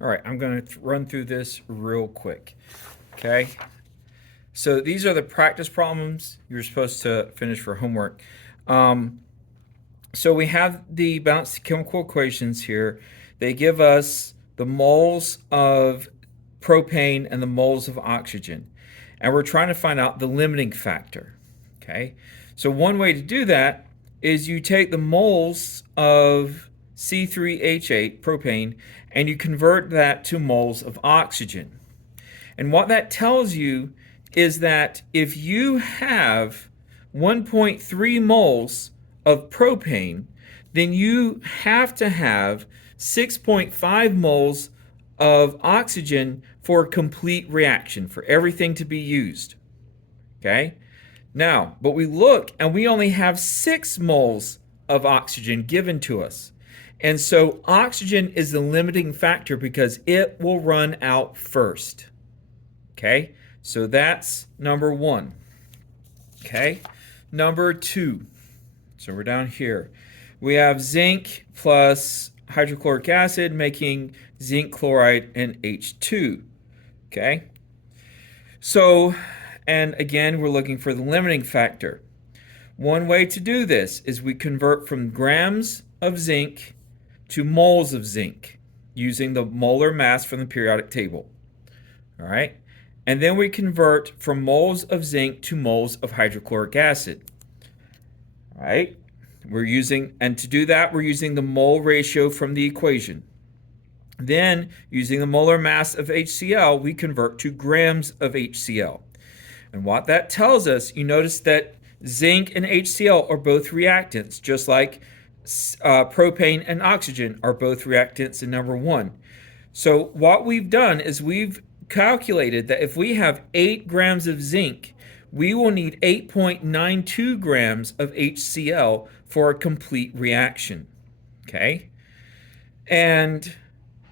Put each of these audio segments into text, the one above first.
All right, I'm going to run through this real quick. Okay. So these are the practice problems you're supposed to finish for homework. So we have the balanced chemical equations here. They give us the moles of propane and the moles of oxygen. And we're trying to find out the limiting factor. Okay. So one way to do that is you take the moles of C3H8 propane and you convert that to moles of oxygen. And what that tells you is that if you have 1.3 moles of propane, then you have to have 6.5 moles of oxygen for a complete reaction, for everything to be used. Okay? Now, but we look and we only have 6 moles of oxygen given to us. And so oxygen is the limiting factor because it will run out first. Okay? So that's number 1. Okay? Number 2. So we're down here. We have zinc plus hydrochloric acid making zinc chloride and H2. Okay? So, and again, we're looking for the limiting factor. One way to do this is we convert from grams of zinc to moles of zinc using the molar mass from the periodic table. All right? And then we convert from moles of zinc to moles of hydrochloric acid. All right? And to do that, we're using the mole ratio from the equation. Then, using the molar mass of HCl, we convert to grams of HCl. And what that tells us, you notice that zinc and HCl are both reactants, just like propane and oxygen are both reactants in number 1. So what we've done is we've calculated that if we have 8 grams of zinc, we will need 8.92 grams of HCl for a complete reaction. Okay? And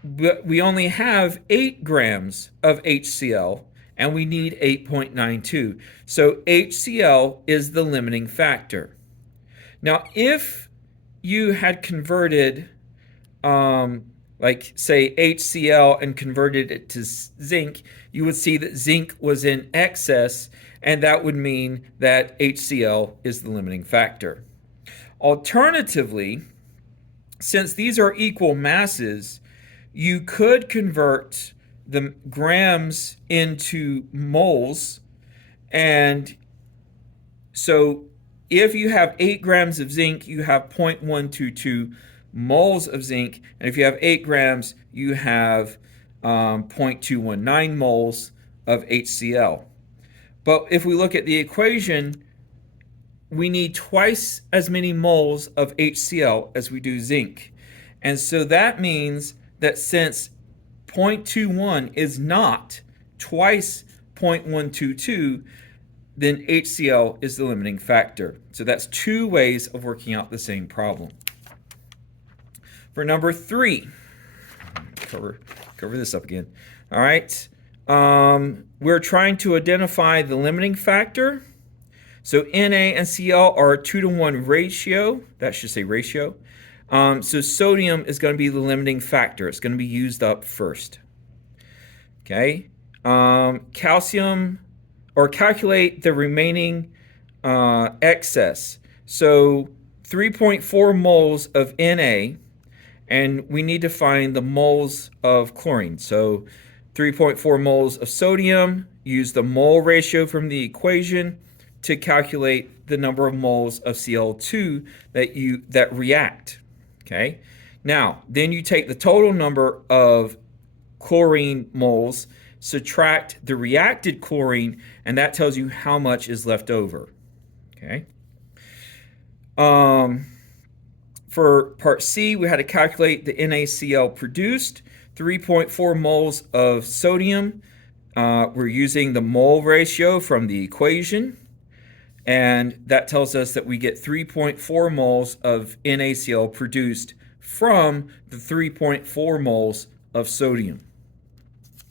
we only have 8 grams of HCl, and we need 8.92. So HCl is the limiting factor. Now, if you had converted, like say HCl and converted it to zinc, you would see that zinc was in excess, and that would mean that HCl is the limiting factor. Alternatively, since these are equal masses, you could convert the grams into moles. And so if you have 8 grams of zinc, you have 0.122 moles of zinc. And if you have 8 grams, you have 0.219 moles of HCl. But if we look at the equation, we need twice as many moles of HCl as we do zinc. And so that means that since 0.21 is not twice 0.122, then HCl is the limiting factor. So that's 2 ways of working out the same problem. For number 3, cover this up again. All right. We're trying to identify the limiting factor. So Na and Cl are a 2-to-1 ratio. That should say ratio. So sodium is going to be the limiting factor. It's going to be used up first. Okay. Calcium, or calculate the remaining excess. So 3.4 moles of Na, and we need to find the moles of chlorine. So 3.4 moles of sodium, use the mole ratio from the equation to calculate the number of moles of Cl2 that react. Okay? Now, then you take the total number of chlorine moles, subtract the reacted chlorine, and that tells you how much is left over. Okay? For part C, we had to calculate the NaCl produced, 3.4 moles of sodium. We're using the mole ratio from the equation, and that tells us that we get 3.4 moles of NaCl produced from the 3.4 moles of sodium.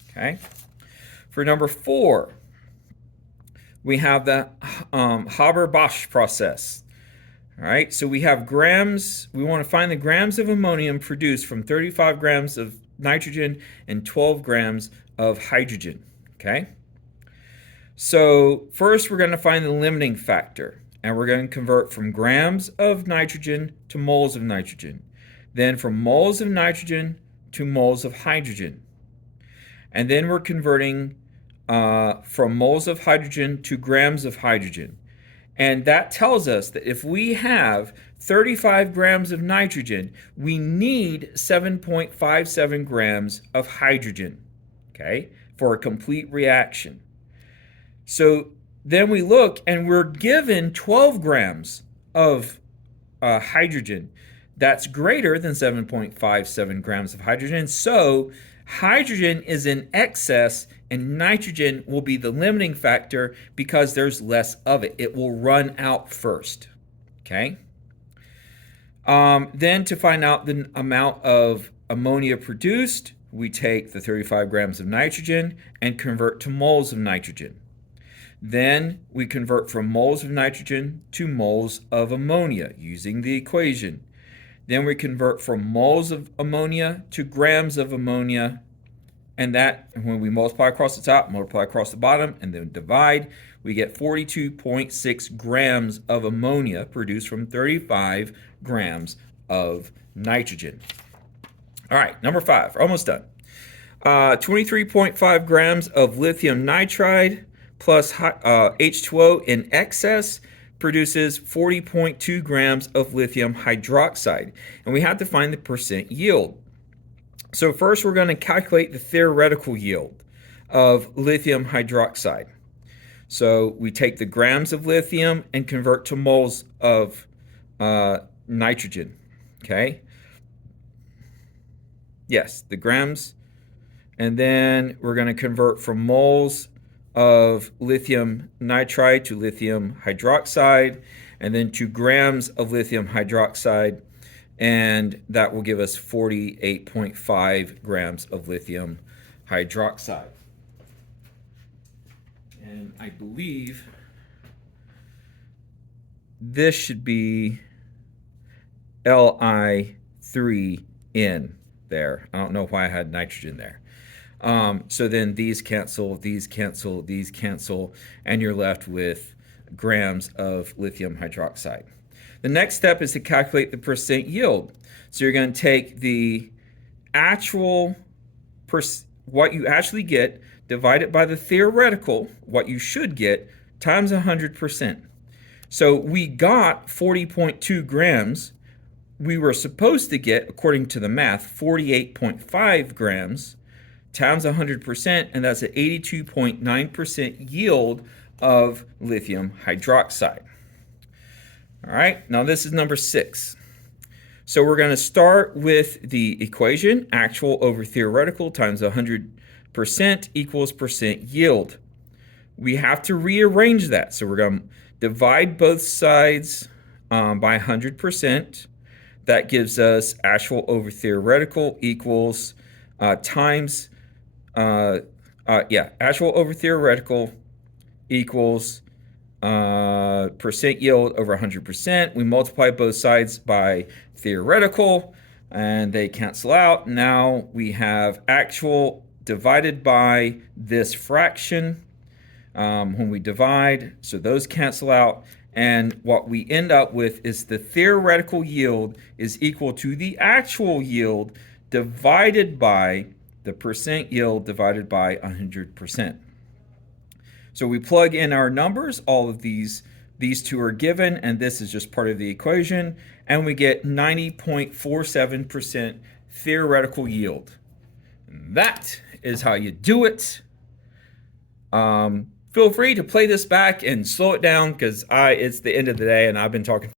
Okay. For number 4, we have the Haber-Bosch process. All right, so we have grams. We want to find the grams of ammonium produced from 35 grams of nitrogen and 12 grams of hydrogen. Okay? So first we're going to find the limiting factor, and we're going to convert from grams of nitrogen to moles of nitrogen. Then from moles of nitrogen to moles of hydrogen. And then we're converting from moles of hydrogen to grams of hydrogen. And that tells us that if we have 35 grams of nitrogen, we need 7.57 grams of hydrogen, okay, for a complete reaction. So then we look and we're given 12 grams of hydrogen. That's greater than 7.57 grams of hydrogen. So hydrogen is in excess and nitrogen will be the limiting factor because there's less of it. It will run out first. Okay? Then to find out the amount of ammonia produced, we take the 35 grams of nitrogen and convert to moles of nitrogen. Then we convert from moles of nitrogen to moles of ammonia using the equation. Then we convert from moles of ammonia to grams of ammonia. And that, when we multiply across the top, multiply across the bottom, and then divide, we get 42.6 grams of ammonia produced from 35 grams of nitrogen. All right, number 5, almost done. 23.5 grams of lithium nitride plus H2O in excess produces 40.2 grams of lithium hydroxide. And we have to find the percent yield. So first we're going to calculate the theoretical yield of lithium hydroxide. So we take the grams of lithium and convert to moles of nitrogen. Okay? Yes, the grams. And then we're going to convert from moles of lithium nitride to lithium hydroxide, and then 2 grams of lithium hydroxide, and that will give us 48.5 grams of lithium hydroxide. And I believe this should be Li3N there. I don't know why I had nitrogen there. So then these cancel, these cancel, these cancel, and you're left with grams of lithium hydroxide. The next step is to calculate the percent yield. So you're going to take the actual, what you actually get, divide it by the theoretical, what you should get, times 100%. So we got 40.2 grams. We were supposed to get, according to the math, 48.5 grams. Times 100%, and that's an 82.9% yield of lithium hydroxide. All right, now this is number 6. So we're going to start with the equation, actual over theoretical times 100% equals percent yield. We have to rearrange that. So we're going to divide both sides by 100%. That gives us actual over theoretical equals times actual over theoretical equals percent yield over 100%. We multiply both sides by theoretical, and they cancel out. Now we have actual divided by this fraction when we divide, so those cancel out. And what we end up with is the theoretical yield is equal to the actual yield divided by the percent yield divided by 100%. So we plug in our numbers. All of these two are given, and this is just part of the equation, and we get 90.47% theoretical yield. And that is how you do it. Feel free to play this back and slow it down because it's the end of the day and I've been talking